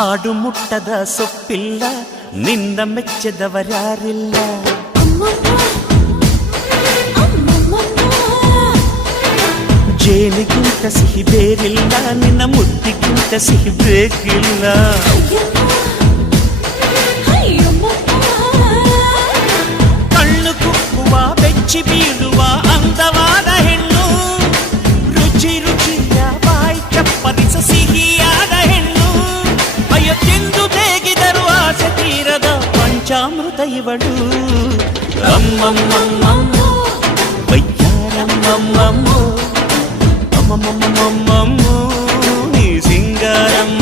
ಆಡು ಮುಟ್ಟದ ಸೊಪ್ಪಿಲ್ಲ ನಿನ್ನ ಮೆಚ್ಚದವರ್ಯಾರಿಲ್ಲ ಜೇನಿಗಿಂತ ಸಿಹಿ ಬೇರಿಲ್ಲ ನಿನ್ನ ಮುದ್ದಿಗಿಂತ ಸಿಹಿ ಬೇಕಿಲ್ಲ ಕಣ್ಣು ಕುಕ್ಕುವ ಬೆಚ್ಚಿ ಬೀಳುವ ಅಂದವಾದ ಹೆಣ್ಣು ರುಚಿ ರುಚಿಯ ಬಾಯಿ ಚಪ್ಪರಿಸ ಸಿಹಿಯಾದ ಹೆಣ್ಣು ಅಯ್ಯೋ ತಿಂದು ಬೇಗಿದರು ಆಸೆ ತೀರದ ಪಂಚಾಮೃತ ಇವಳು ಅಮ್ಮಮ್ಮಮ್ಮಮ್ಮ ವಯ್ಯಾರಮ್ಮಮ್ಮಮ್ಮ ಅಮ್ಮಮ್ಮಮ್ಮಮ್ಮಮ್ಮ ನೀ ಸಿಂಗಾರಮ್ಮ